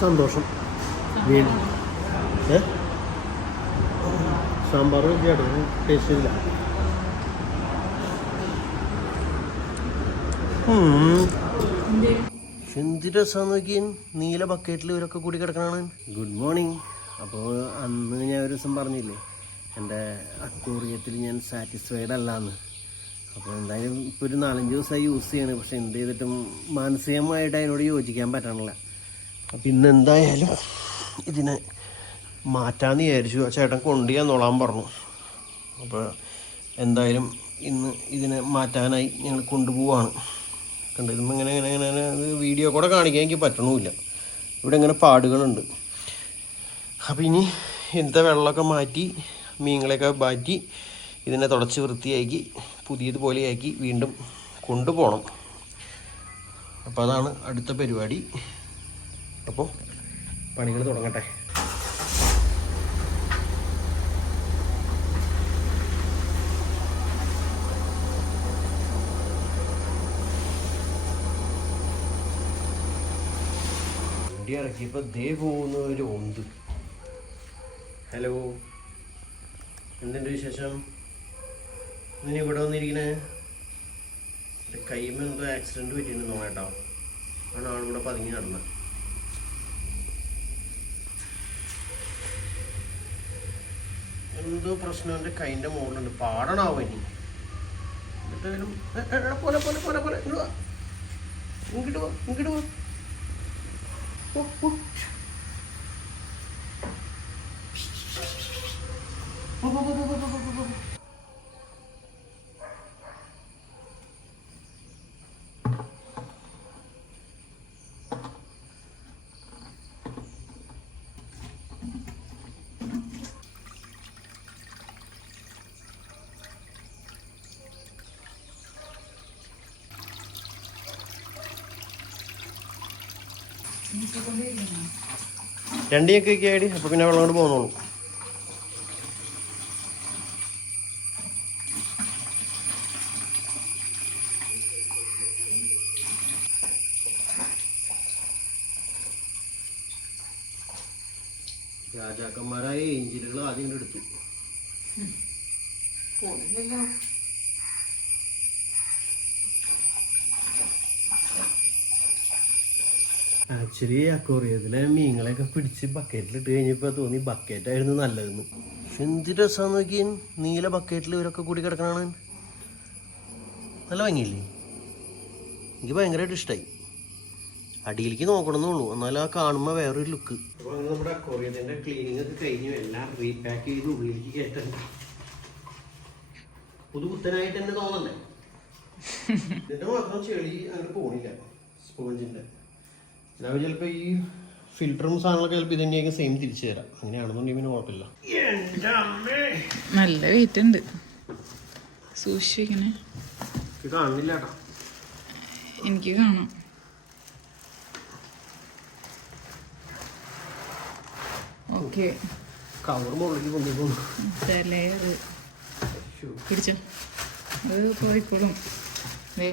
സന്തോഷം. വീണ്ടും. ഏ? സാമ്പാർ വെച്ചാട്ടോ ടേസ്റ്റ് ഇല്ല. എന്ത്? രസമാണെന്ന് നോക്കിയൻ നീല ബക്കറ്റിൽ ഇവരൊക്കെ കൂടി കിടക്കണാണ്. ഗുഡ് മോർണിംഗ് അപ്പോൾ അന്ന് ഞാൻ ഒരു ദിവസം പറഞ്ഞില്ലേ എന്റെ അക്കൂറിയത്തിൽ ഞാൻ സാറ്റിസ്ഫൈഡ് അല്ലാന്ന്. അപ്പോൾ എന്തായാലും ഇപ്പോൾ ഒരു നാലഞ്ച് ദിവസമായി യൂസ് ചെയ്യണേ പക്ഷേ എന്ത് ചെയ്തിട്ടും മാനസികമായിട്ട് അതിനോട് യോജിക്കാൻ പറ്റണില്ല. അപ്പോൾ ഇന്ന് എന്തായാലും ഇതിനെ മാറ്റാമെന്ന് വിചാരിച്ചു. ആ ചേട്ടൻ കൊണ്ടു ചെയ്യാന്നോളാൻ പറഞ്ഞു. അപ്പോൾ എന്തായാലും ഇന്ന് ഇതിനെ മാറ്റാനായി ഞങ്ങൾ കൊണ്ടുപോവാണ്. കണ്ടിരുന്നു ഇങ്ങനെ ഇങ്ങനെ ഇങ്ങനെ ഇങ്ങനെ വീഡിയോ കൂടെ കാണിക്കാൻ എനിക്ക് പറ്റണമില്ല ഇവിടെ ഇങ്ങനെ പാടുകളുണ്ട്. അപ്പോൾ ഇനി ഇന്നത്തെ വെള്ളമൊക്കെ മാറ്റി മീനുകളെയൊക്കെ മാറ്റി ഇതിനെ തുടച്ച് വൃത്തിയാക്കി പുതിയതുപോലെയാക്കി വീണ്ടും കൊണ്ടുപോകണം അപ്പോൾ അതാണ് അടുത്ത പരിപാടി. അപ്പോൾ പണികൾ തുടങ്ങട്ടെ. വണ്ടി ഇറക്കിയപ്പോൾ ദേ ഒരു ഒന്ത്. ഹലോ എന്തുണ്ട് വിശേഷം? നീ ഇവിടെ വന്നിരിക്കണേ? എന്റെ കൈമ എന്തോ ആക്സിഡന്റ് പറ്റിയിട്ടുണ്ടോ കേട്ടോ. ആണ് ആളിവിടെ പതുങ്ങി നടന്നത്. എന്തോ പ്രശ്നം എന്റെ കൈന്റെ മുകളിലുണ്ട്. പാടണാവോ ഇനി? എന്നിട്ട് പോലെ പോലെ പോലെ പോലെ ഇങ്ങോട്ട് വാ. ഇങ്ങോട്ട് വാ രണ്ടിയൊക്കെ ഒക്കെ ആയി. അപ്പൊ പിന്നെ വെള്ളം കൊണ്ട് പോകുന്നു രാജാക്കന്മാരായ എഞ്ചിനുകൾ ആദ്യം എടുത്തു. എടുത്തു ആക്ച്വലി അക്വറിയത്തിലെ മീനുകളെയൊക്കെ പിടിച്ച് ബക്കറ്റിലിട്ട് കഴിഞ്ഞപ്പോൾ തോന്നി ബക്കറ്റായിരുന്നു നല്ലതെന്ന്. പക്ഷെ എന്ത് രസമാണ് നോക്കിയാൽ നീല ബക്കറ്റിൽ ഇവരൊക്കെ കൂടി കിടക്കണാണ്. നല്ല ഭംഗിയില്ലേ? എനിക്ക് ഭയങ്കരമായിട്ട് ഇഷ്ടമായി അടിയിലേക്ക് നോക്കണമെന്നേ ഉള്ളൂ. എന്നാലും ആ കാണുമ്പോൾ വേറൊരു ലുക്ക് അപ്പോൾ നമ്മുടെ അക്വറിയത്തിന്റെ ക്ലീനിങ് ഒക്കെ കഴിഞ്ഞു. എല്ലാം റീപാക്ക് ചെയ്ത് ഉള്ളിലേക്ക് കയറ്റണം. പുതുപുത്തനായിട്ട് തന്നെ തോന്നണ്ടേ? ഇതിന്റെ മാത്രം ചെളി അങ്ങനെ പോണില്ല. സ്പോഞ്ചിന്റെ. ഞാൻ ചിലപ്പോ ഈ ഫിൽറ്ററും സാധനങ്ങളൊക്കെ ചിലപ്പോൾ ഇതന്നെയൊക്കെ സെയിം തിരിച്ചു തരാം. അങ്ങനെയാണെന്നുണ്ടെങ്കിൽ പിന്നെ കുഴപ്പമില്ല. നല്ല വെയിറ്റ് ഉണ്ട്. സൂക്ഷിക്കണേ കേട്ടോ. എനിക്ക് കാണാം. ഓക്കെ. കവർ മുകളിലേക്ക് കൊണ്ടുപോകും പിടിച്ചോ. അത് പോയിക്കോളും. ദേ.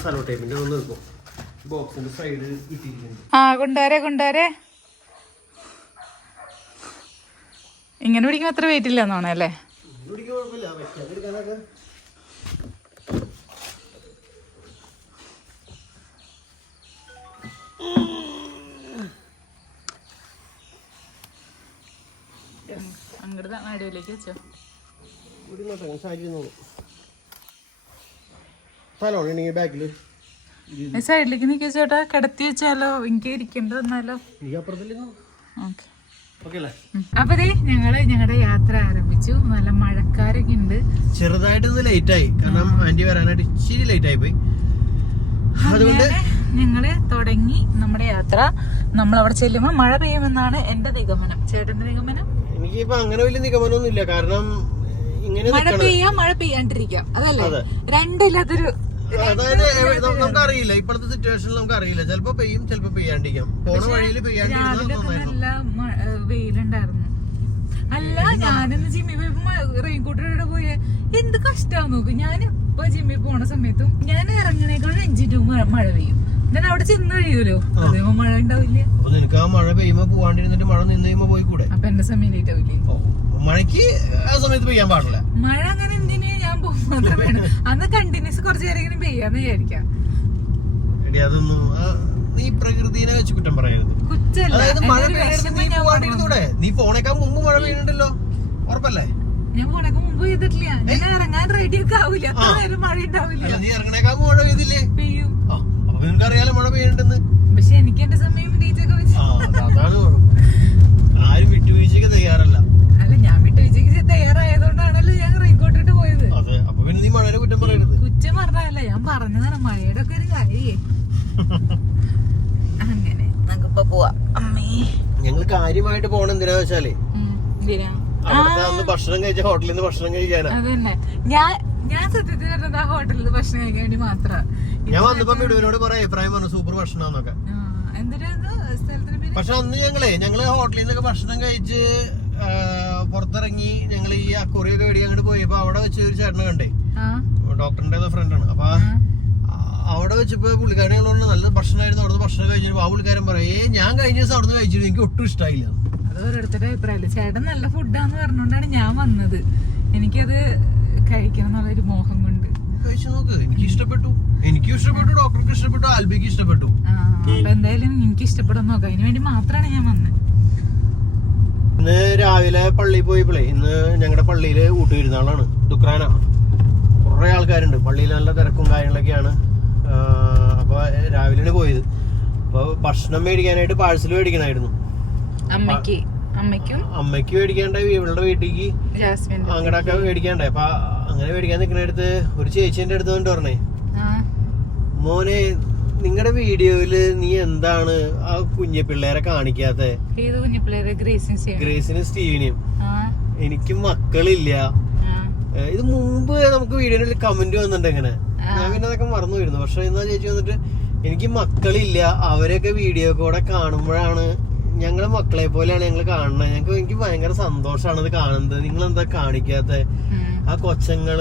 സ്ഥലോ ഒന്ന് സൈഡ് ആ കൊണ്ടുവരെ കൊണ്ടുവരെ. ഇങ്ങനെ പിടിക്കുമ്പോൾ അത്ര വെയിറ്റ് അല്ലേ? ഇവിടെ കുഴപ്പമില്ല. വെക്കാതിരിക്കാനൊക്കെ അങ്ങോട്ട് നടുവിലേക്ക് വെച്ചോ. ഇവിടെ നോട്ടെ സാരി നോക്കും സ്ഥലം ബാക്കിൽ സൈഡിലേക്ക് നിൽക്കുക ചേട്ടാ. കിടത്തി വെച്ചാലോ? എനിക്ക് ഈ അപ്പുറത്തില്ലെന്നോ ഓക്കെ. അപ്പൊ ഞങ്ങൾ ഞങ്ങളുടെ യാത്ര ആരംഭിച്ചു. നല്ല മഴക്കാരൊക്കെ ഉണ്ട് ചെറുതായിട്ടൊന്ന് ലേറ്റ് ആയി. കാരണം ആന്റി വരാനായിട്ട് ഇച്ചിരി ലേറ്റ് ആയി പോയി. അതുകൊണ്ട് ഞങ്ങൾ തുടങ്ങി നമ്മുടെ യാത്ര. നമ്മൾ അവിടെ ചെല്ലുമ്പോൾ മഴ പെയ്യുമെന്നാണ് എന്റെ നിഗമനം. ചേട്ടന്റെ നിഗമനം? എനിക്കിപ്പോ അങ്ങനെ വലിയ നിഗമനമൊന്നുമില്ല. കാരണം ഇങ്ങനെ മഴ പെയ്യാം മഴ പെയ്യാണ്ടിരിക്കാം. അതല്ലേ? അതെ. രണ്ടില്ലാത്തൊരു അതായത് എവ- ന- നമുക്ക് അറിയില്ല. ഇപ്പോഴത്തെ സിറ്റുവേഷനിൽ നമുക്ക് അറിയില്ല. ചിലപ്പോ പെയ്യും ചിലപ്പോ പെയ്യാണ്ടിരിക്കാം. പോണ വഴിയിൽ വെയിലുണ്ടായിരുന്നു. അല്ല ഞാനെന്ന് ജിമ്മി പോയപ്പോ റെയിൻകോട്ടിലൂടെ പോയ. എന്ത് കഷ്ടാന്ന് നോക്ക്. ഞാൻ ഇപ്പൊ ജിമ്മി പോണ സമയത്തും ഞാൻ ഇറങ്ങണേക്കാൾ അഞ്ചിട്ട് മഴ പെയ്യും. ഞാൻ അവിടെ ചെന്ന് കഴിയൂലോ അതേപോലെ മഴ ഉണ്ടാവില്ല. അപ്പൊ നിനക്ക് ആ മഴ പെയ്യുമ്പോ പോവാണ്ടിരുന്നിട്ട് മഴ നിന്ന് കഴിയുമ്പോ പോയി കൂടെ അപ്പൊ എന്റെ സമയം ലേറ്റ് ആവില്ലേ? മഴയ്ക്ക് ആ സമയത്ത് പെയ്യാൻ പാടില്ല. മഴ അങ്ങനെ അന്ന് കണ്ടിന്യൂസ് കുറച്ചു നേരം പെയ്യാന്ന് വിചാരിക്കാം. എടി അതൊന്നും നീ പ്രകൃതിനെ വെച്ച് കുറ്റം പറയരുത്. അതായത് മഴ വിഷമം നീ പോവാണ്ടിരുന്നൂടെ നീ പോണേക്കാൾ മുമ്പ് മഴ പെയ്യുന്നുണ്ടല്ലോ ഉറപ്പല്ലേ? ഞാൻ മുമ്പ് ചെയ്തിട്ടില്ല ഞാൻ ഇറങ്ങാൻ റെഡി ഒക്കെ ആവില്ല അത്ര നേരം മഴ ഉണ്ടാവില്ല. അല്ല നീ ഇറങ്ങണേക്കാൾ മഴ പെയ്തില്ലേ? പെയ്യും. അപ്പൊ നിനക്ക് അറിയാലോ മഴ പെയ്യുന്നുണ്ടെന്ന് പക്ഷെ എനിക്ക് എന്റെ സമയം ഡേറ്റൊക്കെ വെച്ച് ആ അത് അതാണ് കുഴപ്പം. ആരും വിട്ടുവീഴ്ചക്ക് തയ്യാറല്ല അല്ല ഞാൻ വിട്ട് വിജയിക്ക് തയ്യാറായതുകൊണ്ടാണല്ലോ ഞാൻ റെയിൻകോട്ട് ഇട്ട് പോയത് അതെ അപ്പൊ പിന്നെ നീ മഴയെ കുറ്റം പറയരുത് കുറ്റം പറഞ്ഞല്ല ഞാൻ പറഞ്ഞതാണ് മഴയുടെ ഒക്കെ ഒരു കാര്യേ അങ്ങനെ നമുക്കിപ്പോ പോവാ അമ്മേ ഞങ്ങൾ പോണ എന്തിനാ വെച്ചാലേ? അവിടുത്തെ ഭക്ഷണം കഴിച്ച ഹോട്ടലിൽ നിന്ന് ഭക്ഷണം കഴിക്കാനാ. അതന്നെ. ഞാൻ ഞാൻ സത്യത്തിൽ പറഞ്ഞത് ആ ഹോട്ടലിൽ ഭക്ഷണം കഴിക്കാൻ വേണ്ടി മാത്രം. ഞാൻ വന്നപ്പോ മിടുവിനോട് കുറെ അഭിപ്രായം പറഞ്ഞു സൂപ്പർ ഭക്ഷണം എന്നൊക്കെ സ്ഥലത്തിന് പേര്? പക്ഷെ അന്ന് ഞങ്ങളെ ഞങ്ങൾ ഹോട്ടലിൽ നിന്നൊക്കെ ഭക്ഷണം കഴിച്ച് പുറത്തിറങ്ങി ഞങ്ങൾ ഈ അക്കുറിയൊക്കെ വേടി അങ്ങോട്ട് പോയപ്പോ അവിടെ വെച്ച് ഒരു ചേട്ടനെ കണ്ടേ. ഡോക്ടറിന്റെ ഫ്രണ്ടാണ് അപ്പൊ ആ- അവിടെ വെച്ചപ്പോ പുള്ളിക്കാരൻ ഞങ്ങളോട് നല്ല ഭക്ഷണമായിരുന്നു അവിടുന്ന് ഭക്ഷണം കഴിച്ചപ്പോ ആ പുള്ളിക്കാരൻ പറയും ഞാൻ കഴിഞ്ഞ ദിവസം അവിടുന്ന് കഴിച്ചിട്ട് എനിക്ക് ഒട്ടും ഇഷ്ടമായില്ല അത് ഓരോരുത്തരുടെ അഭിപ്രായമല്ലേ ചേട്ടൻ നല്ല ഫുഡാന്ന് പറഞ്ഞുകൊണ്ടാണ് ഞാൻ വന്നത്. എനിക്കത് കഴിക്കണം എന്നുള്ളൊരു മോഹം കൊണ്ട്. കഴിച്ചു നോക്ക്. എനിക്ക് ഇഷ്ടപ്പെട്ടു. എനിക്കും ഇഷ്ടപ്പെട്ടു. ഡോക്ടർക്ക് ഇഷ്ടപ്പെട്ടു. ആൽബിക്ക് ഇഷ്ടപ്പെട്ടു. അപ്പൊ എന്തായാലും എനിക്ക് ഇഷ്ടപ്പെടാൻ നോക്കാം. അതിന് വേണ്ടി മാത്രമാണ് ഞാൻ വന്നത് ഇന്ന് രാവിലെ പള്ളിയിൽ പോയപ്പോഴേ ഇന്ന് ഞങ്ങളുടെ പള്ളിയിൽ ഊട്ടുപെരുന്നാളാണ് ദുക്രാന കുറേ ആൾക്കാരുണ്ട്. പള്ളിയിൽ നല്ല തിരക്കും കാര്യങ്ങളൊക്കെയാണ്. ആ, അപ്പൊ രാവിലെയാണ് പോയത്. അപ്പൊ ഭക്ഷണം മേടിക്കാനായിട്ട് പാഴ്സൽ മേടിക്കണായിരുന്നു. അമ്മയ്ക്ക്. അമ്മയ്ക്കും? അമ്മയ്ക്ക് മേടിക്കാണ്ടായി ഇവളുടെ വീട്ടിലേക്ക് അങ്ങടൊക്കെ മേടിക്കാണ്ടായി അപ്പൊ അങ്ങനെ മേടിക്കാൻ നിൽക്കുന്നിടത്ത് ഒരു ചേച്ചി എന്റെ അടുത്ത് കൊണ്ട് പറഞ്ഞേ മോനെ നിങ്ങളുടെ വീഡിയോയിൽ നീ എന്താണ് ആ കുഞ്ഞു പിള്ളേരെ കാണിക്കാത്ത? ഗ്രേസിനും സ്റ്റീവിനെയും ആ, എനിക്ക് മക്കളില്ല. ഇത് മുമ്പ് നമുക്ക് വീഡിയോയിൽ കമന്റ് വന്നിട്ടുണ്ട് ഇങ്ങനെ. ഞാൻ പിന്നെ അതൊക്കെ മറന്നു വരുന്നു പക്ഷെ എന്നാ ചേച്ചി വന്നിട്ട് എനിക്ക് മക്കളില്ല. അവരൊക്കെ വീഡിയോ കൂടെ കാണുമ്പോഴാണ് ഞങ്ങളെ മക്കളെ പോലെയാണ് ഞങ്ങൾ കാണുന്നത്. ഞങ്ങൾക്ക് എനിക്ക് ഭയങ്കര സന്തോഷമാണ് ഇത് കാണുന്നത്. നിങ്ങൾ എന്താ കാണിക്കാത്ത ആ കൊച്ചങ്ങൾ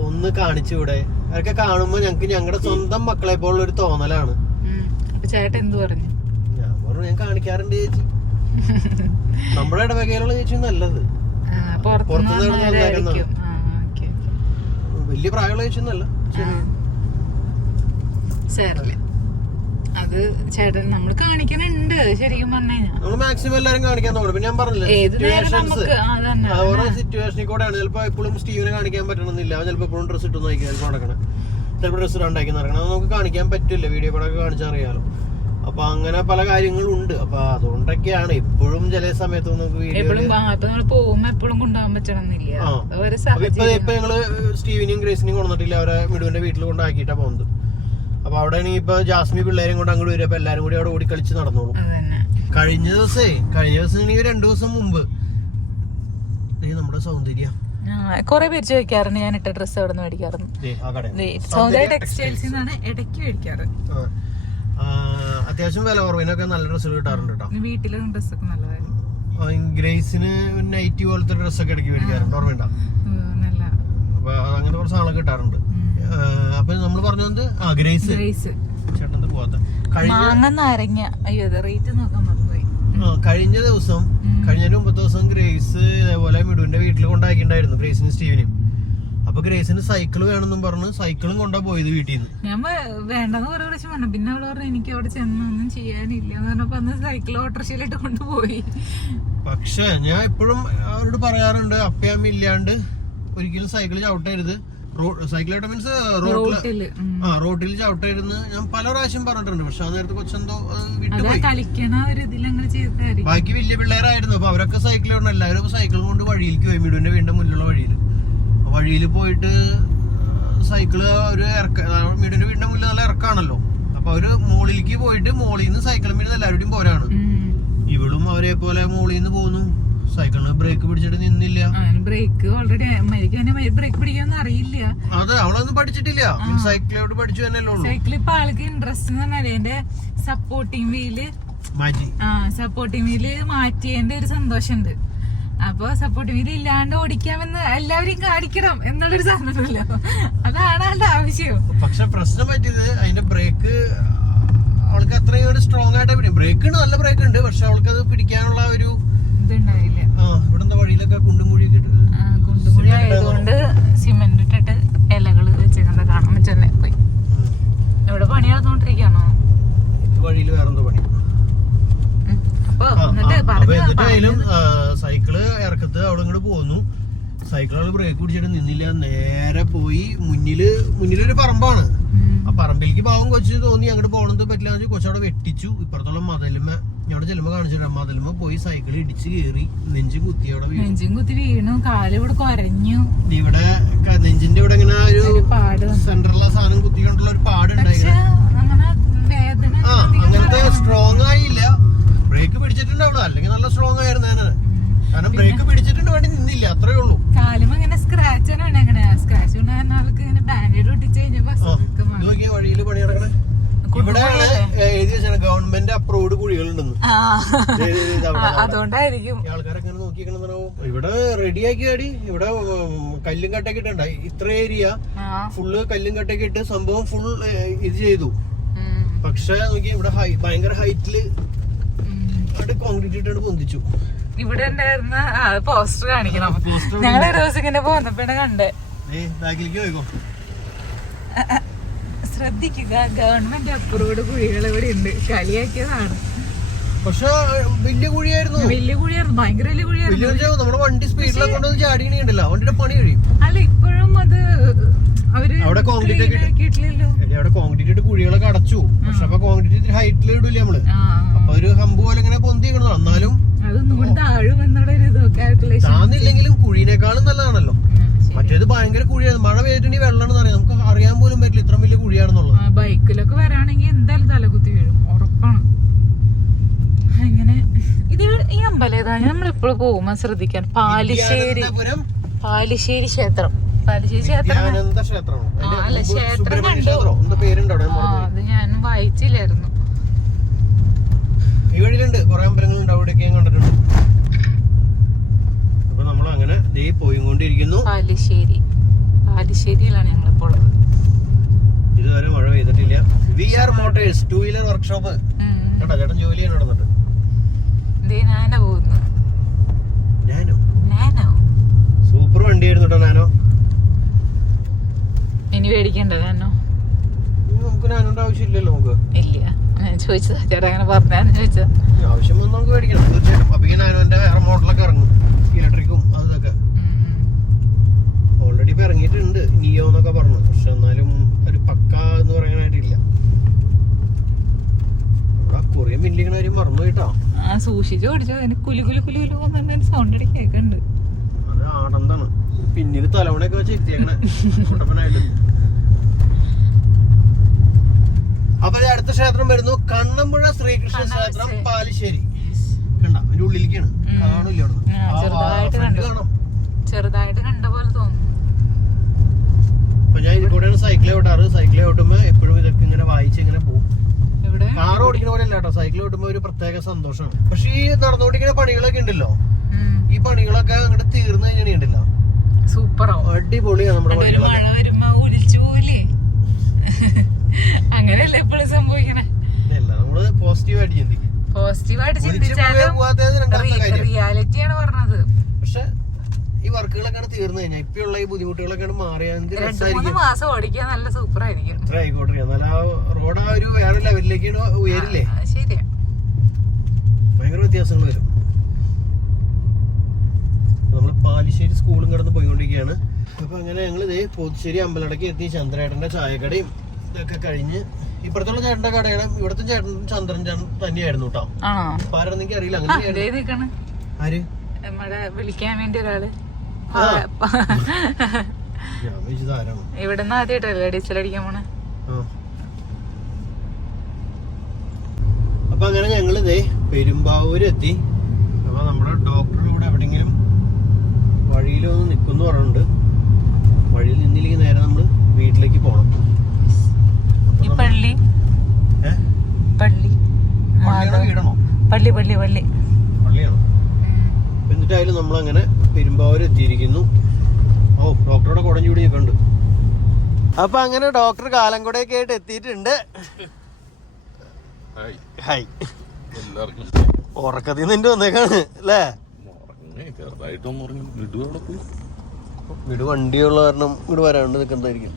ഒന്ന് കാണിച്ചൂടെ അതൊക്കെ കാണുമ്പോ ഞങ്ങക്ക് ഞങ്ങളുടെ സ്വന്തം മക്കളെ പോലുള്ള ഒരു തോന്നലാണ്. ചേട്ടൻ എന്ത് പറഞ്ഞു? ഞാൻ പറഞ്ഞു ഞാൻ കാണിക്കാറുണ്ട് ചേച്ചി. നമ്മുടെ ഇടവകയിലുള്ള ചേച്ചി നല്ലത്. പുറത്തുനിന്ന് പുറത്തുനിന്ന് നടന്ന് വന്നവരായിരിക്കും. ആ, ഓക്കേ, വലിയ പ്രായമുള്ള ചേച്ചി ഒന്നല്ല ഓക്കേ. ആ. അത് ചേട്ടൻ നമ്മൾ കാണിക്കുന്നുണ്ട് ശരിക്കും പറഞ്ഞു മാക്സിമം എല്ലാരും കാണിക്കാൻ നോക്കണം പിന്നെ ഞാൻ പറഞ്ഞില്ലേ സിറ്റുവേഷൻസ് ഓരോ സിറ്റുവേഷനിൽ കൂടെയാണ്. ചിലപ്പോ എപ്പോഴും സ്റ്റീവിനെ കാണിക്കാൻ പറ്റണമെന്നില്ല. അവൻ ചിലപ്പോ എപ്പോഴും ഡ്രസ്സ് ഇട്ടൊന്നും നോക്കി ചിലപ്പോൾ നടക്കണം ചിലപ്പോൾ ഡ്രസ്സ് ഇടാണ്ടാക്കി നടക്കണം. അത് നമുക്ക് കാണിക്കാൻ പറ്റില്ല. വീഡിയോ കൂടെ ഒക്കെ കാണിച്ചറിയാലോ. അപ്പൊ അങ്ങനെ പല കാര്യങ്ങളും ഉണ്ട് അപ്പൊ അതുകൊണ്ടൊക്കെയാണ് എപ്പോഴും ചില സമയത്ത് നമുക്ക് പോകുമ്പോ എപ്പോഴും കൊണ്ടുപോകാൻ പറ്റണമെന്നില്ല. ഇപ്പൊ ഇപ്പൊ ഞങ്ങൾ സ്റ്റീവിനെയും ഗ്രേസിനെയും കൊണ്ടുവന്നിട്ടില്ല. അവരെ മിടുവിന്റെ വീട്ടിൽ കൊണ്ടാക്കിയിട്ടാ പോകുന്നത്. അപ്പൊ അവിടെ ഇപ്പൊ ജാസ്മി പിള്ളേരെയും കൊണ്ട് അങ്ങോട്ട് വരും. അപ്പൊ എല്ലാരും കൂടി അവിടെ ഓടി കളിച്ച് നടന്നോളും കഴിഞ്ഞ ദിവസേ കഴിഞ്ഞ ദിവസം രണ്ടു ദിവസം മുമ്പ്. നമ്മുടെ സൗന്ദര്യ. കൊറേ പേര് ചോദിക്കാറുണ്ട്. ഞാൻ ഇട്ട ഡ്രസ്സ് അവിടെ നിന്ന് മേടിക്കാറുണ്ട് സൗന്ദര്യ ടെക്സ്റ്റൈൽസിൽ നിന്നാണ് ഇടയ്ക്ക് മേടിക്കാറ്. അത്യാവശ്യം വില കുറവിനൊക്കെ നല്ല ഡ്രസ്സുകൾ കിട്ടാറുണ്ട് കേട്ടോ വീട്ടിലും ഡ്രസ്സൊക്കെ നല്ലതായിരുന്നു ആ, ഗ്രേസിന് നൈറ്റി പോലത്തെ ഡ്രസ്സൊക്കെ ഇടയ്ക്ക് മേടിക്കാറുണ്ട് ഓർമ്മയുണ്ട? അപ്പൊ അങ്ങനെ കുറച്ച് ആളൊക്കെ കിട്ടാറുണ്ട്. അപ്പൊ നമ്മൾ പറഞ്ഞത് ആ ഗ്രേസ്. ഗ്രേസ്. ചേട്ടൻ പോവാത്ത? കഴിഞ്ഞ മാങ്ങ നാരങ്ങ. അയ്യോ അത് റേറ്റ് നോക്കാൻ മറന്നുപോയി. കഴിഞ്ഞ ദിവസം കഴിഞ്ഞ മുമ്പത്തെ ദിവസം ഗ്രേസ് ഇതേപോലെ മിടുവിന്റെ വീട്ടിൽ കൊണ്ടാക്കിണ്ടായിരുന്നു ഗ്രേസിനും സ്റ്റീവിനും. അപ്പൊ ഗ്രേസിന് സൈക്കിൾ വേണമെന്നും പറഞ്ഞ്. സൈക്കിളും കൊണ്ടാ പോയത് വീട്ടിൽ നിന്ന് ഞാൻ വേണ്ടെന്ന് കുറെ വിളിച്ച് പറഞ്ഞു. പിന്നെ അവൾ പറഞ്ഞു എനിക്ക് അവിടെ ചെന്നൊന്നും ചെയ്യാനില്ല എന്ന് പറഞ്ഞപ്പോ അന്ന് സൈക്കിൾ ഓട്ടോറിക്ഷയിലിട്ട് കൊണ്ടുപോയി പക്ഷെ ഞാൻ എപ്പോഴും അവരോട് പറയാറുണ്ട് അപ്പയമ്മ ഇല്ലാണ്ട് ഒരിക്കലും സൈക്കിൾ ചവിട്ടരുത്. സൈക്കിൾ ചവിട്ട മീൻസ് റോഡിൽ ഉം. ആ റോഡിൽ ചവിട്ടരുന്ന് ഞാൻ പല പ്രാവശ്യം പറഞ്ഞിട്ടുണ്ട്. പക്ഷെ ആ നേരത്തെ കൊച്ചെന്തോ വിട്ടുപോയി. ബാക്കി വലിയ പിള്ളേരായിരുന്നു. അപ്പൊ അവരൊക്കെ സൈക്കിൾ കൊണ്ട് എല്ലാവരും സൈക്കിൾ കൊണ്ട് വഴിയിലേക്ക് പോയി. മിടുവിന്റെ വീടിന്റെ മുന്നിലുള്ള വഴിയിൽ വഴിയിൽ പോയിട്ട് സൈക്കിൾ ഒരു ഇറക്ക വീടിന്റെ വീടിന്റെ മുന്നിൽ നല്ല ഇറക്കാണല്ലോ. അപ്പൊ അവർ മോളിലേക്ക് പോയിട്ട് മോളിൽ നിന്ന് സൈക്കിളും വീണ് എല്ലാവരുടെയും പോരാണ്. ഇവളും അവരെ പോലെ മോളിൽ നിന്ന് പോകുന്നു സൈക്കിളിന് ബ്രേക്ക് പിടിച്ചിട്ട് നിന്നില്ല. ബ്രേക്ക് ഓൾറെഡി ബ്രേക്ക് പിടിക്കാന്ന് അറിയില്ല. അതെ അവളൊന്നും പഠിച്ചിട്ടില്ല. സൈക്കിളോട് പഠിച്ചു തന്നെയല്ലോ സൈക്കിൾ ഇപ്പൊ ആൾക്ക് ഇൻട്രസ്റ്റ് എന്ന് എന്റെ സപ്പോർട്ടിംഗ് വീൽ മാറ്റി. ആ സപ്പോർട്ടിംഗ് വീൽ മാറ്റിയതിന്റെ ഒരു സന്തോഷമുണ്ട്. അപ്പൊ സപ്പോർട്ട് വീൽ ഇല്ലാണ്ട് ഓടിക്കാമെന്ന് എല്ലാവരെയും കാണിക്കണം എന്നുള്ളൊരു സാധനമല്ലോ അതാണ് ആളുടെ ആവശ്യം. പക്ഷെ പ്രശ്നം പറ്റിയത് അതിന്റെ ബ്രേക്ക് അവൾക്ക് അത്രയും ഒരു സ്ട്രോങ് ആയിട്ട് പിടിക്കും ബ്രേക്ക് നല്ല ബ്രേക്ക് ഉണ്ട് പക്ഷെ അവൾക്ക് അത് പിടിക്കാനുള്ള ഒരു ഇതുണ്ടായില്ല. ആ ഇവിടെ വഴിയിലൊക്കെ കുണ്ടും കുഴിയൊക്കെ ഇട്ടിട്ട് ആ, കുണ്ടുകുഴി ആയതുകൊണ്ട് സിമെന്റ് ഇട്ടിട്ട് ഇലകൾ വെച്ചേക്കുന്നത് കാണാൻ പറ്റുന്നേ പോയി. ഇവിടെ പണി നടന്നുകൊണ്ടിരിക്കുകയാണോ വഴിയിൽ വേറെന്തോ പണി. അപ്പൊ ആ, എന്നിട്ട് ആ, അപ്പൊ എന്നിട്ട് സൈക്കിൾ ഇറക്കത്ത് അവിടെ ഇങ്ങോട്ട് പോന്നു. സൈക്കിളുകൾ ബ്രേക്ക് പിടിച്ചിട്ട് നിന്നില്ല. നേരെ പോയി മുന്നിൽ മുന്നിലൊരു പറമ്പാണ്. ആ പറമ്പിലേക്ക് പാവം കൊച്ചു തോന്നി. അങ്ങോട്ട് പോകണത് പറ്റില്ല എന്ന് കൊച്ചു അവിടെ വെട്ടിച്ചു. ഇപ്പുറത്തുള്ള മതലുമ ഞാൻ അവിടെ ചെല്ലുമ്പോ കാണിച്ചിട്ടാ മതലുമ പോയി സൈക്കിൾ ഇടിച്ച് കേറി. നെഞ്ച് കുത്തി അവിടെ നെഞ്ചും കുത്തി വീണു. കാൽ ഇവിടെ കൊരഞ്ഞു. ഇവിടെ നെഞ്ചിന്റെ ഇവിടെ ഇങ്ങനെ ഒരു. സെന്ററിലെ സാധനം കുത്തിക്കൊണ്ടുള്ള ഒരു പാട് പക്ഷെ അങ്ങനെ വേദന ആ അങ്ങനത്തെ സ്ട്രോങ് ആയില്ല. ബ്രേക്ക് പിടിച്ചിട്ടുണ്ട് അവിടെ അല്ലെങ്കിൽ നല്ല സ്ട്രോങ് ആയിരുന്നു ഞാൻ കാരണം ബ്രേക്ക് പിടിച്ചിട്ടുണ്ട് വേണ്ടി നിന്നില്ല. അത്രേ ഉള്ളൂ. കാലും അങ്ങനെ സ്ക്രാച്ച് സ്ക്രാച്ച് ആൾക്ക് ഇങ്ങനെ ബാൻഡേഡ് ഒട്ടിച്ച് കഴിഞ്ഞപ്പോ. വഴിയിൽ പണി നടക്കണേ. ഇവിടെയാണ് എഴുതി വെച്ചാണ് ഗവൺമെന്റ് അപ്രൂവ്ഡ് കുഴികളുണ്ടെന്ന്. അതുകൊണ്ടായിരിക്കും. ആൾക്കാരൊക്കെ ഇങ്ങനെ നോക്കിക്കണെന്നാവോ ഇവിടെ റെഡിയാക്കി അടി ഇവിടെ കല്ലും കട്ടൊക്കെ ഇട്ടുണ്ടായി ഇത്ര ഏരിയ ഫുള്ള് കല്ലും കട്ടൊക്കെ ഇട്ട് സംഭവം ഫുൾ ഇത് ചെയ്തു. പക്ഷെ നോക്കി ഇവിടെ ഭയങ്കര ഹൈറ്റിൽ. അവിടെ കോൺക്രീറ്റ് ഇട്ടാണ് പൊന്തിച്ചു. ഇവിടെ ഉണ്ടായിരുന്ന പോസ്റ്റർ കാണിക്കണം. ഞങ്ങൾ ഒരു ദിവസം ഇങ്ങനെ പോന്നപ്പോഴാണ് കണ്ടേ. ശ്രദ്ധിക്കുക ഗവൺമെന്റ് അപ്രൂവ്ഡ് കുഴികൾ ഇവിടെ ഉണ്ട്. കളിയാക്കിയതാണ്. പക്ഷെ വലിയ കുഴിയായിരുന്നു. വലിയ കുഴിയായിരുന്നു ഭയങ്കര വലിയ കുഴിയായിരുന്നു. നമ്മുടെ വണ്ടി സ്പീഡിലൊക്കെ കൊണ്ടൊന്ന് ചാടിക്കണിണ്ടല്ലോ വണ്ടിയുടെ പണി കഴിയും. അല്ല ഇപ്പോഴും അത് അവിടെ കോൺക്രീറ്റ് ഇട്ട് കുഴികളൊക്കെ അടച്ചു. പക്ഷെ അപ്പൊ കോൺക്രീറ്റ് ഹൈറ്റിൽ ഇടൂല നമ്മൾ? അപ്പൊ ഒരു ഹമ്പ് പോലെ ഇങ്ങനെ പൊന്തി കിടന്നു. എന്നാലും താന്നില്ലെങ്കിലും കുഴിനേക്കാളും നല്ലതാണല്ലോ. മറ്റേത് ഭയങ്കര കുഴിയാണ്. മഴ പെയ്തിട്ടുണ്ടെങ്കിൽ വെള്ളമാണെന്ന് അറിയാം. നമുക്ക് അറിയാൻ പോലും പറ്റില്ല ഇത്ര വലിയ കുഴിയാണെന്നുള്ളത്. ബൈക്കിലൊക്കെ വരാണെങ്കിൽ എന്തായാലും തലകുത്തി വീഴും. ഉറപ്പാണ്. അങ്ങനെ. ഇത് ഈ അമ്പലേതാണ് നമ്മളിപ്പോഴും പോകുമ്പോ ശ്രദ്ധിക്കാൻ. പാലിശ്ശേരി. പാലിശ്ശേരി ക്ഷേത്രം. വിദ്യാനന്ദ ക്ഷേത്രമാണ്. അല്ല, ക്ഷേത്രം കണ്ടു. ഞാൻ ആ അത് ഞാൻ വായിച്ചില്ലായിരുന്നു. ഈ വഴിയിലുണ്ട്. കുറെ അമ്പലങ്ങളുണ്ട്. അവിടെയൊക്കെ ഞാൻ കണ്ടിട്ടുണ്ട്. അപ്പൊ നമ്മൾ അങ്ങനെ ദേ പോയിക്കൊണ്ടിരിക്കുന്നു. പാലിശ്ശേരി. പാലിശ്ശേരിയിലാണ് ഞങ്ങളിപ്പോൾ ഉള്ളത്. ഇതുവരെ മഴ പെയ്തിട്ടില്ല. V R motors two wheeler workshop. ഉം. കേട്ടോ ചേട്ടൻ ജോലി നടന്നിട്ട്. ഞാനോ സൂപ്പർ വണ്ടിയായിരുന്നു കേട്ടോ നാനോ. ഇനി പേടിക്കണ്ട എന്നോ ആവശ്യമില്ലല്ലോ നമുക്ക്. ഇല്ല. ഞാൻ ചോദിച്ചതാ ചേട്ടാ അങ്ങനെ പറഞ്ഞാന്ന് ചോദിച്ചതാ. ഇനി ആവശ്യം വന്ന് നമുക്ക് മേടിക്കണം തീർച്ചയായിട്ടും അപ്പൊ ഈ നാനോന്റെ വേറെ മോഡലൊക്കെ ഇറങ്ങും. ഇലക്ട്രിക്കും അതൊക്കെ. ഓൾറെഡി ഇപ്പൊ ഇറങ്ങിയിട്ടുണ്ട്. നിയോ എന്നൊക്കെ പറഞ്ഞു. പക്ഷെ എന്നാലും ഒരു പക്ക എന്ന് പറയാനായിട്ടില്ല കൊറിയൻ ബില്ലിങ്ങനെ കാര്യം മറന്നു കേട്ടോ ആ സൂക്ഷിച്ച് ഓടിച്ചോ. അതിന് കുലു കുലു കുലു കുലു എന്നു സൗണ്ട് ഇടയ്ക്ക് കേൾക്കുന്നുണ്ട് അത് ആടന്താണ്. പിന്നീട് തലവണയൊക്കെ വെച്ച് കുട്ടപ്പനായിട്ട് അപ്പൊ അടുത്ത ക്ഷേത്രം വരുന്നു കണ്ണമ്പുഴ ശ്രീകൃഷ്ണ ക്ഷേത്രം പാലിശ്ശേരി. കണ്ട അതിന്റെ ഉള്ളിലേക്കാണ്. കാണില്ല ചെറുതായിട്ട് കണ്ടു. പോലെ തോന്നുന്നു. അപ്പൊ ഞാൻ ഇതിലൂടെയാണ് സൈക്കിൾ ഓട്ടാറ്. സൈക്കിൾ ഓട്ടുമ്പോ എപ്പോഴും ഇതൊക്കെ ഇങ്ങനെ വായിച്ച് ഇങ്ങനെ പോകും കാർ ഓടിക്കുന്ന പോലെ അല്ല കേട്ടോ. സൈക്കിൾ ഓട്ടുമ്പോ ഒരു പ്രത്യേക സന്തോഷമാണ്. പക്ഷെ ഈ നടന്നുകൊണ്ടിരിക്കുന്ന പണികളൊക്കെ ഉണ്ടല്ലോ. ഈ പണികളൊക്കെ അങ്ങോട്ട് തീർന്നു കഴിഞ്ഞാൽ ഉണ്ടല്ലോ. സൂപ്പറാവും. അടിപൊളിയാണ് നമ്മുടെ മഴ വരുമ്പോ ഒലിച്ചു പോലെ അങ്ങനെയല്ലേ എപ്പോഴും സംഭവിക്കണേ? പോസിറ്റീവായിട്ട് ചിന്തിച്ചാലും റിയാലിറ്റിയാണ് പറഞ്ഞത്. പക്ഷെ ഈ തീർന്നു കഴിഞ്ഞാൽ ഈ മാറിയാൽ മാസം ഓടിക്കാൻ നല്ല സൂപ്പർ ആയിരിക്കും എത്ര ആയിക്കോട്ടെ. എന്നാൽ ആ റോഡ് ആ ഒരു വേറെ ലെവലിലേക്കാണ് ഉയരില്ലേ? ശരിയാ. ഭയങ്കര വ്യത്യാസങ്ങൾ വരും. നമ്മൾ പാലിശ്ശേരി സ്കൂളും കടന്ന് പോയിക്കൊണ്ടിരിക്കുകയാണ്. അപ്പൊ അങ്ങനെ ഞങ്ങൾ ഇതേ പോത്തുശ്ശേരി അമ്പലടക്കി എത്തി. ചന്ദ്രേട്ടന്റെ ചായക്കടയും ഇതൊക്കെ കഴിഞ്ഞ് ഇപ്പുറത്തുള്ള ചേട്ടന്റെ കടയാണ് ഇവിടുത്തെ ചേട്ടൻ ചന്ദ്രൻ ചേട്ടൻ തന്നെയായിരുന്നു കേട്ടോ. ആണോ? അറിയില്ല അങ്ങനെ ആര്? നമ്മടെ വിളിക്കാൻ വേണ്ടി ഒരാൾ. ആ. ഞാൻ വിളിച്ചത് ആരാണ്? ഇവിടെ നിന്ന് ആദ്യമായിട്ടല്ലേ ഡീസൽ അടിക്കാൻ പോണേ? അപ്പൊ അങ്ങനെ ഞങ്ങൾ ഇതേ പെരുമ്പാവൂര് എത്തി അപ്പൊ നമ്മുടെ ഡോക്ടറിലൂടെ കൂടെ എവിടെങ്കിലും വഴിയിലൊന്ന് നിൽക്കുന്നു പറഞ്ഞിട്ടുണ്ട്. വഴിയിൽ നിന്നില്ലെങ്കിൽ നേരെ നമ്മൾ വീട്ടിലേക്ക് പോകണം പള്ളി? പള്ളി. പള്ളി പള്ളി പള്ളി. എന്നിട്ട് എന്നിട്ടായാലും നമ്മളങ്ങനെ പെരുമ്പാവൂർ എത്തിയിരിക്കുന്നു ഓ ഡോക്ടറുടെ കുടഞ്ഞൂടി കണ്ടു അപ്പൊ അങ്ങനെ ഡോക്ടർ കാലംകുടയൊക്കെ ആയിട്ട് എത്തിയിട്ടുണ്ട്. ഹായ്. ഉറക്കത്തിൽ നിന്റെ വന്നേക്കാണ് അല്ലേ? വീട് വണ്ടിയുള്ള കാരണം ഇവിടെ വരാണ്ട് നിൽക്കുന്നതായിരിക്കും.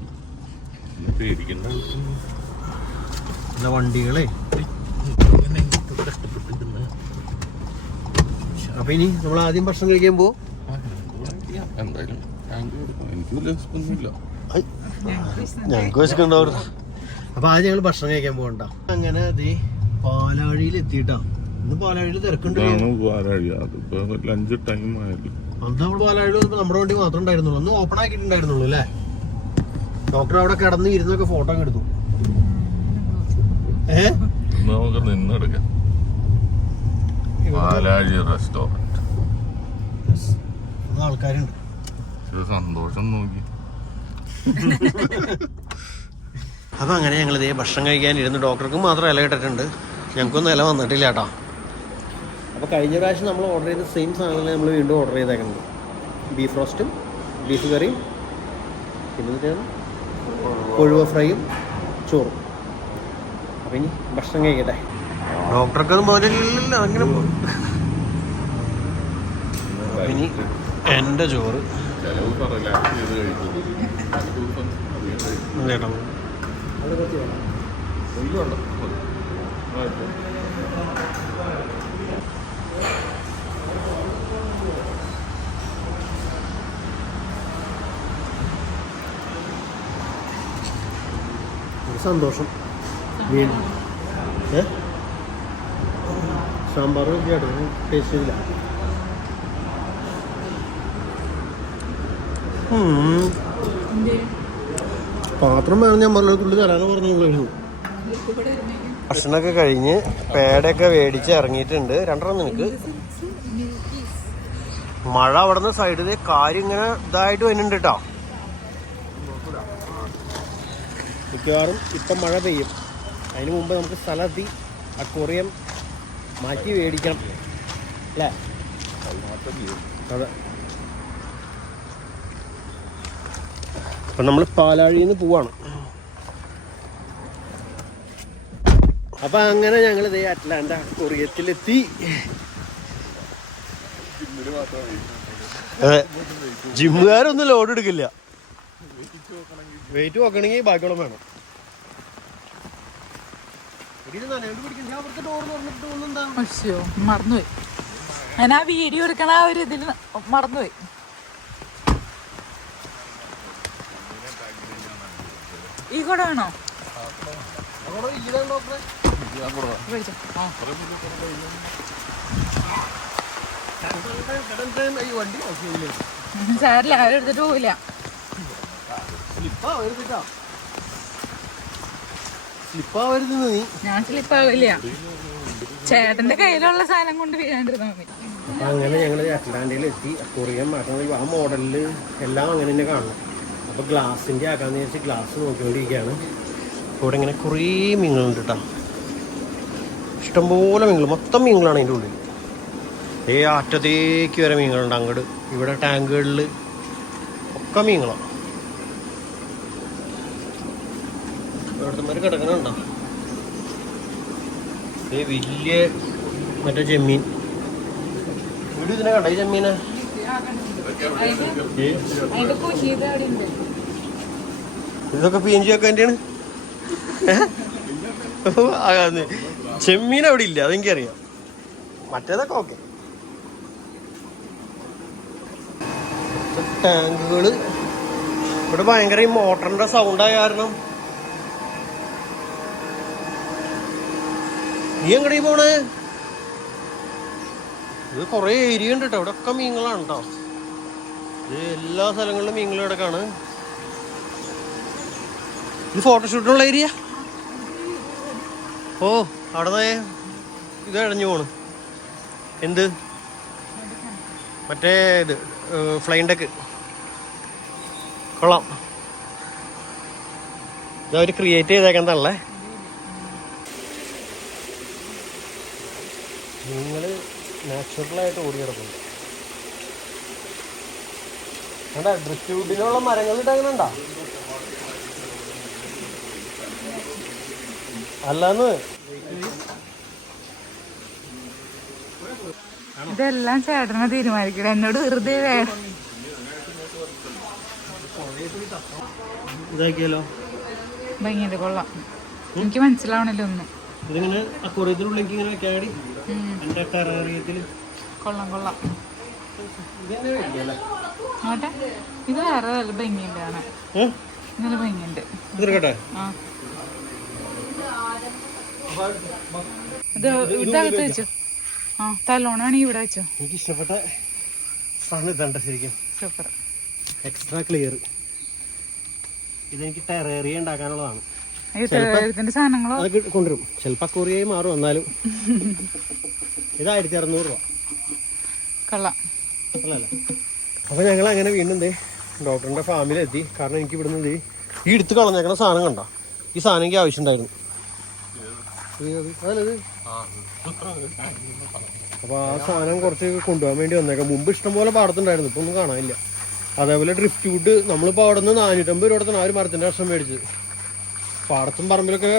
എന്നാ വണ്ടികളെ. അപ്പൊ ഇനി നമ്മൾ ആദ്യം ഭക്ഷണം കഴിക്കാൻ പോ ആ, ഇവിടെ ചെയ്യാം. എന്തായാലും ടാങ്ക് കൊടുക്കാം എനിക്ക് വലിയ വിശപ്പൊന്നുമില്ല. ഞങ്ങൾക്ക് വിശക്കുണ്ടാവും അപ്പൊ ആദ്യം ഞങ്ങൾ ഭക്ഷണം കഴിക്കാൻ പോകണ്ട. അങ്ങനെ ദേ പാലാഴിയിൽ എത്തിയിട്ടാ. ഇന്ന് പാലാഴിയിൽ തിരക്കുണ്ട് ലഞ്ച് ടൈം ആയല്ലോ. അന്ന് നമ്മൾ പാലാഴിയിൽ നമ്മുടെ വണ്ടി മാത്രം ഉണ്ടായിരുന്നുള്ളൂ. അന്ന് ഓപ്പൺ ആക്കിയിട്ടുണ്ടായിരുന്നുള്ളൂ അല്ലേ? ഡോക്ടർ അവിടെ കിടന്ന് ഇരുന്നൊക്കെ ഫോട്ടോ ഒക്കെ എടുത്തു. നമുക്ക് നിന്നെടുക്കാം. ബാലാജി ആൾക്കാരുണ്ട്. ഇത് സന്തോഷം നോക്കി. അപ്പൊ അങ്ങനെ ഞങ്ങൾ ഇതേ ഭക്ഷണം കഴിക്കാൻ ഇരുന്ന് ഡോക്ടർക്ക് മാത്രം ഇല ഇട്ടിട്ടുണ്ട്. ഞങ്ങൾക്കൊന്നും ഇല വന്നിട്ടില്ല കേട്ടോ. അപ്പോൾ കഴിഞ്ഞ പ്രാവശ്യം നമ്മൾ ഓർഡർ ചെയ്ത സെയിം സാധനങ്ങൾ നമ്മൾ വീണ്ടും ഓർഡർ ചെയ്തേക്കുന്നത്. ബീഫ് റോസ്റ്റും ബീഫ് കറിയും പിന്നെ കൊഴുവ ഫ്രൈയും ചോറും. അപ്പം ഇനി ഭക്ഷണം കഴിക്കട്ടെ. ഡോക്ടർക്കൊന്നും പോലില്ലല്ലോ അങ്ങനെ ഇനി എന്റെ ചോറ്. സന്തോഷം. വീണ്ടും. ഏ? സാമ്പാർ ചേട്ടാ ടേസ്റ്റ്. പാത്രം വേണം ഞാൻ പറഞ്ഞു തുള്ളി തരാന്ന് പറഞ്ഞു ഭക്ഷണമൊക്കെ കഴിഞ്ഞ് പേടയൊക്കെ മേടിച്ച് ഇറങ്ങിയിട്ടുണ്ട്. രണ്ടെണ്ണം നിനക്ക്. മഴ അവിടെ നിന്ന് സൈഡിൽ കാര്യം ഇങ്ങനെ ഇതായിട്ട് വരുന്നുണ്ട് കേട്ടോ മിക്കവാറും ഇപ്പം മഴ പെയ്യും. അതിന് മുമ്പ് നമുക്ക് സ്ഥലമെത്തി അക്വറിയം മാറ്റി മേടിക്കണം. അല്ലേ? അതെ. അപ്പം നമ്മൾ പാലാഴിയിൽ നിന്ന് പോവാണ്. അപ്പം അങ്ങനെ ഞങ്ങൾ ഇതേ അറ്റ്ലാന്റ കൊറിയത്തിലെത്തി. അതെ. ജിമ്മുകാരൊന്നും ലോഡ് എടുക്കില്ല. വെയിറ്റ് നോക്കണമെങ്കിൽ ബാക്കിയുള്ള വേണം. അശ്യോ മറന്നുപോയി. ഞാൻ ആ വീഡിയോ എടുക്കണ ആ ഒരു ഇതിൽ മറന്നുപോയി. ഈ കൂടെ വേണോ മേടിച്ചോ. ആ. ഉം, സാരില്ല ആരും എടുത്തിട്ട് പോവില്ല. സ്ലിപ്പാവരുത് നീ. ഞാൻ സ്ലിപ്പാവില്ല. ചേട്ടന്റെ കയ്യിലുള്ള സാധനം കൊണ്ട് വീഴാണ്ടിരുന്നാ മതി. അപ്പൊ അങ്ങനെ ഞങ്ങൾ അറ്റ്ലാന്റയിൽ എത്തി. കൊറിയൻ ആ മോഡലിൽ എല്ലാം അങ്ങനെ തന്നെ കാണണം. അപ്പോൾ ഗ്ലാസിന്റെ ആക്കാന്ന് വെച്ച് ഗ്ലാസ് നോക്കിക്കൊണ്ടിരിക്കുകയാണ്. ഇവിടെ ഇങ്ങനെ കുറേ മീനുകളുണ്ട് കേട്ടോ. ഇഷ്ടംപോലെ മീനുകൾ. മൊത്തം മീനുകളാണ് അതിന്റെ ഉള്ളിൽ ഏ അറ്റത്തേക്ക് വരെ മീനുകളുണ്ട്. അങ്ങോട്ട് ഇവിടെ ടാങ്കുകളിൽ ഒക്കെ മീനുകളാണ്. ഇവിടുത്തെ കിടക്കണുണ്ടോ? ഈ വലിയ മറ്റേ ചെമ്മീൻ. ഇതിനെ കണ്ട ഈ ചെമ്മീനെ? ഇതൊക്കെ പി എൻ ജി ഒക്കെ എന്റെയാണ് ചെമ്മീൻ അവിടെ ഇല്ല അതെനിക്കറിയാം. മറ്റേതൊക്കെ ഓക്കെ. ടാങ്കുകൾ. ഇവിടെ ഭയങ്കര ഈ മോട്ടറിന്റെ സൗണ്ടായ കാരണം നീ എങ്ങടെ പോണേ? ഇത് കൊറേ ഏരിയ ഉണ്ട് കേട്ടോ ഇവിടെ ഒക്കെ മീനുകളാണ് കേട്ടോ എല്ലാ സ്ഥലങ്ങളിലും മീനുകൾ കിടക്കാണ്. ഇത് ഫോട്ടോഷൂട്ടിനുള്ള ഏരിയ? ഓ അവിടെ ഇത് ഇഴഞ്ഞു പോണ്. എന്ത്? മറ്റേ ഇത് ഫ്ലൈൻ ഡെക്ക് കൊള്ളാം. ഇതവർ ക്രിയേറ്റ് ചെയ്തേക്കാൻ നിങ്ങൾ നാച്ചുറലായിട്ട് ഓടി കിടക്കുന്നു ഡ്രിസ്റ്റ്യൂട്ടിനുള്ള മരങ്ങൾ ഇട്ടങ്ങനെയുണ്ടോ അല്ലാന്ന്. ഇതെല്ലാം ചേട്ടനെ തീരുമാനിക്കണം. എന്നോട് വെറുതെ വേണം ഭംഗിയുണ്ട് കൊള്ളാം. എനിക്ക് മനസ്സിലാവണല്ലോ ഒന്നും. ഇതിങ്ങനെ അക്കുറയത്തിനുള്ളിലേക്ക് ഇങ്ങനെ വെക്കാടി എന്റെ എന്റെ ടെറേറിയത്തിൽ കൊള്ളാം കൊള്ളാം. നോട്ടെ ഇത് വേറെ നല്ല ഭംഗിയുണ്ട് കാണാൻ. നല്ല ഭംഗിയുണ്ട്. ഇതെടുക്കട്ടെ ആ. ഇത് ഇതകത്ത് വെച്ചോ? ആ തലോണാണെങ്കിൽ ഇവിടെ വെച്ചോ? എനിക്ക് ഇഷ്ടപ്പെട്ട സാധനം ഇതണ്ട ശരിക്കും. സൂപ്പർ. എക്സ്ട്രാ ക്ലിയർ ഇതെനിക്ക് ടെറേറിയ ഉണ്ടാക്കാനുള്ളതാണ്. അതൊക്കെ കൊണ്ടുവരും. ചിലപ്പോൾ അക്കൂറിയായി മാറും എന്നാലും. ഇത് ആയിരത്തി അറുന്നൂറ് രൂപ. കൊള്ളാം. അല്ലല്ല അപ്പോൾ ഞങ്ങൾ അങ്ങനെ വീണ്ടും ഡോക്ടറിന്റെ ഡോക്ടറിന്റെ ഫാമിലെത്തി കാരണം എനിക്ക് ഇവിടുന്ന് ഈ എടുത്ത് കളഞ്ഞേക്കണ സാധനം കണ്ടോ? ഈ സാധനം എനിക്ക് ആവശ്യമുണ്ടായിരുന്നു. അപ്പൊ അപ്പോൾ ആ സാധനം കുറച്ച് കൊണ്ടുപോകാൻ വേണ്ടി വന്നേക്കാം. മുമ്പ് ഇഷ്ടംപോലെ പാടത്തുണ്ടായിരുന്നു. ഇപ്പൊ ഒന്നും കാണാനില്ല. അതേപോലെ ഡ്രിഫ്റ്റ് വുഡ് നമ്മളിപ്പോൾ അവിടെ നിന്ന് നാനൂറ്റമ്പത് രൂപ കൊടുത്താണ് ആ ഒരു മരത്തിന്റെ വർഷം മേടിച്ചത്. പാടത്തും പറമ്പിലൊക്കെ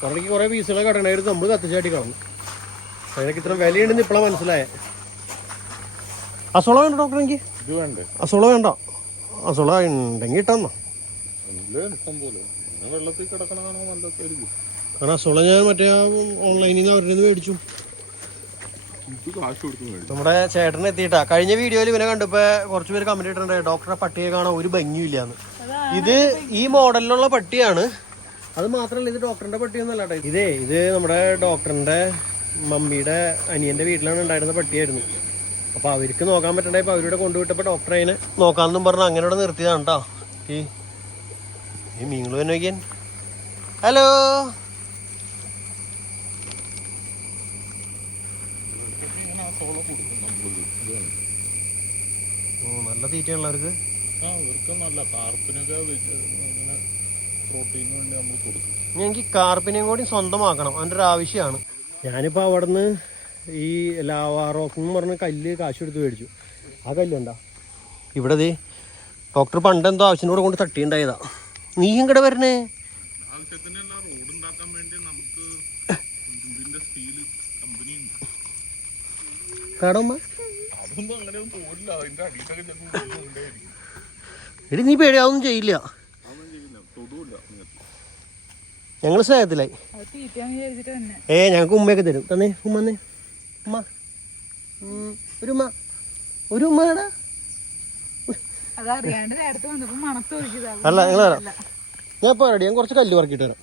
കുറേക്ക് കുറേ പീസുകളൊക്കെ കിടക്കണായിരുന്നു നമ്മൾ കത്തിച്ചാട്ടി കളഞ്ഞു അതിനൊക്കെ ഇത്ര വിലയുണ്ടെന്ന് ഇപ്പോഴാണ് മനസ്സിലായേ. അസോള വേണ്ട ഡോക്ടർ എനിക്ക്? അസോള വേണ്ട? അസോള ഉണ്ടെങ്കിൽ ഇട്ടെന്നോ. കാരണം അസോള ഞാൻ മറ്റേ ഓൺലൈനിൽ നിന്ന് അവരുടെ മേടിച്ചു. നമ്മുടെ ചേട്ടൻ എത്തിയിട്ടാ. കഴിഞ്ഞ വീഡിയോയിൽ ഇവനെ കണ്ടപ്പോ കുറച്ച് പേര് കമന്റ് ഇട്ടിട്ടുണ്ട്. ഡോക്ടറെ പട്ടിയെ കാണാൻ ഒരു ഭംഗിയില്ലാന്ന് ഇത് ഈ മോഡലിലുള്ള പട്ടിയാണ്. അത് മാത്രമല്ല ഇത് ഡോക്ടറിന്റെ പട്ടിയൊന്നല്ല കേട്ടോ ഇതേ. ഇത് നമ്മുടെ ഡോക്ടറിന്റെ മമ്മിയുടെ അനിയന്റെ വീട്ടിലാണ് ഉണ്ടായിരുന്ന പട്ടിയായിരുന്നു. അപ്പൊ അവർക്ക് നോക്കാൻ പറ്റണ്ടായപ്പോ അവരുടെ കൊണ്ടുവിട്ടപ്പോ ഡോക്ടർ അതിനെ നോക്കാമെന്നും പറഞ്ഞ് അങ്ങനെ ഇവിടെ നിർത്തിയതാണ് കേട്ടോ ഈ ഈ മീങ്ങൾ തന്നെ നോക്കിയാൻ ഹലോ? നല്ല തീറ്റയാണല്ലോ ആ നല്ല ഇങ്ങനെ പ്രോട്ടീന് വേണ്ടി നമ്മൾ കൊടുക്കും എനിക്ക് കാർപ്പിനെയും കൂടി സ്വന്തമാക്കണം. അതിന്റെ ഒരു ആവശ്യമാണ്. ഞാനിപ്പോൾ അവിടെ നിന്ന് ഈ ലാവാ റോക്ക് എന്ന് പറഞ്ഞ കല്ല് കാശ് എടുത്ത് മേടിച്ചു. ആ കല്ലുണ്ടാ ഇവിടെ ദേ ഡോക്ടർ പണ്ട് എന്തോ ആവശ്യത്തിനോട് കൊണ്ട് തട്ടിയുണ്ടായതാ നീ ഇങ്ങടെ വരണേ. ആവശ്യത്തിനല്ല റോഡ് ഉണ്ടാക്കാൻ വേണ്ടി നമുക്ക് ഇതിന്റെ സ്റ്റീൽ കമ്പനി ഉണ്ട്. കാടമ്മ എടി നീ പേടിയാവൊന്നും ചെയ്യില്ല അതൊന്നും ചെയ്യില്ല. ഞങ്ങൾ സ്നേഹത്തിലായി. ഏ ഞങ്ങൾക്ക് ഉമ്മയൊക്കെ തരും. തന്നേ ഉമ്മ തന്നെ ഉമ്മ. ഒരു ഉമ്മ. ഒരു ഉമ്മടാ ഒഴിച്ചതാ അല്ല നിങ്ങൾ തരാം ഞാൻ ഇപ്പോൾ റെഡി ഞാൻ കുറച്ച് കല്ല് പറക്കിട്ട് തരാം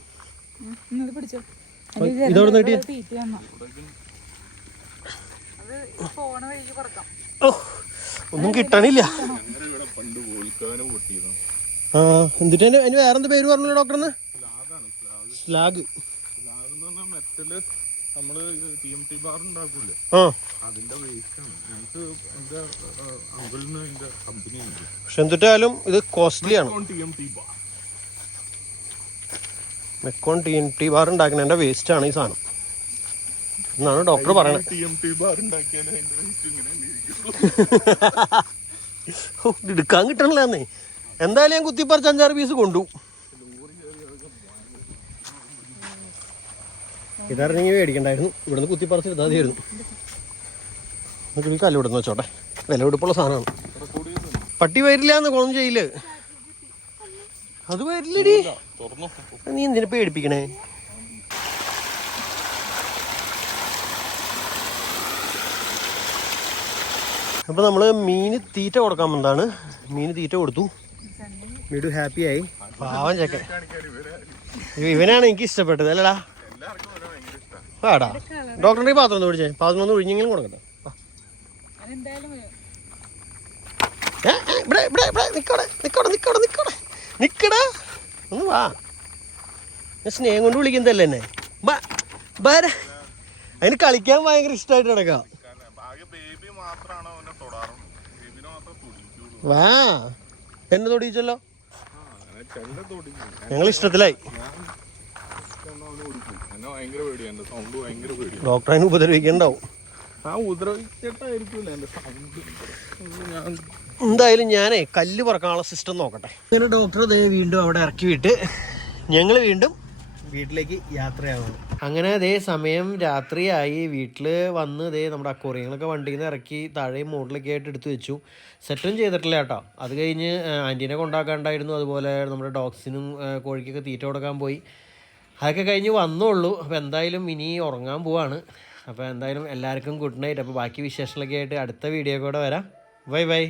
ഇതോടെ ഒന്നും കിട്ടണില്ല. ഞങ്ങളുടെ ഇവിടെ പണ്ട് ആ എന്നിട്ട് അതിന് വേറെന്ത് പേര് പറഞ്ഞല്ലോ ഡോക്ടറിന് സ്ലാഗാണ് സ്ലാഗ് സ്ലാഗ് സ്ലാഗ് എന്ന് പറഞ്ഞാൽ മെറ്റൽ നമ്മൾ ടി എം ടി ബാർ ഉണ്ടാക്കൂലേ? ആ. അതിന്റെ ഞങ്ങൾക്ക് എന്റെ അങ്കിളിന് കമ്പനി ഉണ്ട്. പക്ഷെ എന്തിട്ടായാലും ഇത് കോസ്റ്റ്ലി ആണ്. ടി എം ടി ബാർ മെക്കോൺ ടി എൻ ടി ബാർ ഉണ്ടാക്കുന്നതിന്റെ വേസ്റ്റ് ആണ് ഈ സാധനം. എന്നാണ് ഡോക്ടർ പറയുന്നത് ടി എം ടി ബാർ ഉണ്ടാക്കിയാൽ അതിന്റെ വേസ്റ്റ് ഇങ്ങനെ എടുക്കാൻ കിട്ടണില്ലെന്നേ എന്തായാലും ഞാൻ കുത്തിപ്പറിച്ച് അഞ്ചാറ് പീസ് കൊണ്ടു. ഇതറിഞ്ഞെങ്കിൽ മേടിക്കണ്ടായിരുന്നു. ഇവിടുന്ന് കുത്തിപ്പറിച്ച് എടുത്താൽ മതിയായിരുന്നു. നമുക്ക് കല്ല് ഇവിടുന്ന് വെച്ചോട്ടെ. വില കൊടുപ്പുള്ള സാധനമാണ്. പട്ടി വരില്ല എന്ന് കൊളൊന്നും ചെയ്യില്ല? അത് വരില്ലടി. നീ എന്തിനെ പേടിപ്പിക്കണേ? അപ്പൊ നമ്മൾ മീന് തീറ്റ കൊടുക്കാൻ വന്നതാണ്. മീന് തീറ്റ കൊടുത്തു. വീട് ഹാപ്പി ആയി പാവം ചെക്കൻ. ഇവനാണ് എനിക്ക് ഇഷ്ടപ്പെട്ടത് അല്ലടാ എല്ലാവർക്കും ഇവരെ ഭയങ്കര ഇഷ്ടമാണ് വേടാ ഡോക്ടറിന്റെ പാത്രം ഒന്ന് പിടിച്ചേ. പാത്രം ഒന്ന് ഒഴിഞ്ഞെങ്കിലും കൊടുക്കട്ടെ. ഇവിടെ നിക്കടാ ഒന്ന് വാ. ഞാൻ സ്നേഹം കൊണ്ട് വിളിക്കുന്നതല്ലേ എന്നെ? അതിന് കളിക്കാൻ ഭയങ്കര ഇഷ്ടമായിട്ട് കിടക്കാം വാ. എന്നെ തൊടിയിച്ചല്ലോ? ഞങ്ങൾ ഇഷ്ടത്തിലായി. പേടിയാണ് ഉപദ്രവിക്കണ്ടാവും. ആ സൗണ്ട് ഞാൻ എന്തായാലും ഞാനേ കല്ല് പറക്കാനുള്ള സിസ്റ്റം നോക്കട്ടെ. അങ്ങനെ ഡോക്ടർ ദേ വീണ്ടും അവിടെ ഇറക്കി വിട്ട് ഞങ്ങൾ വീണ്ടും വീട്ടിലേക്ക് യാത്രയാവുന്നു. അങ്ങനെ അതേ സമയം രാത്രിയായി. വീട്ടിൽ വന്ന് ദേ നമ്മുടെ അക്കോറിയങ്ങളൊക്കെ വണ്ടിയിൽ നിന്ന് ഇറക്കി താഴെയും മുകളിലൊക്കെ ആയിട്ട് എടുത്തു വെച്ചു. സെറ്റും ചെയ്തിട്ടില്ല കേട്ടോ. അത് കഴിഞ്ഞ് ആന്റീനെ കൊണ്ടാക്കാണ്ടായിരുന്നു. അതുപോലെ നമ്മുടെ ഡോഗ്സിനും കോഴിക്കൊക്കെ തീറ്റ കൊടുക്കാൻ പോയി. അതൊക്കെ കഴിഞ്ഞ് വന്നുള്ളൂ അപ്പോൾ എന്തായാലും ഇനി ഉറങ്ങാൻ പോവാണ്. അപ്പോൾ എന്തായാലും എല്ലാവർക്കും ഗുഡ് നൈറ്റ് അപ്പോൾ ബാക്കി വിശേഷങ്ങളൊക്കെ ആയിട്ട് അടുത്ത വീഡിയോ കൂടെ വരാം. Bye bye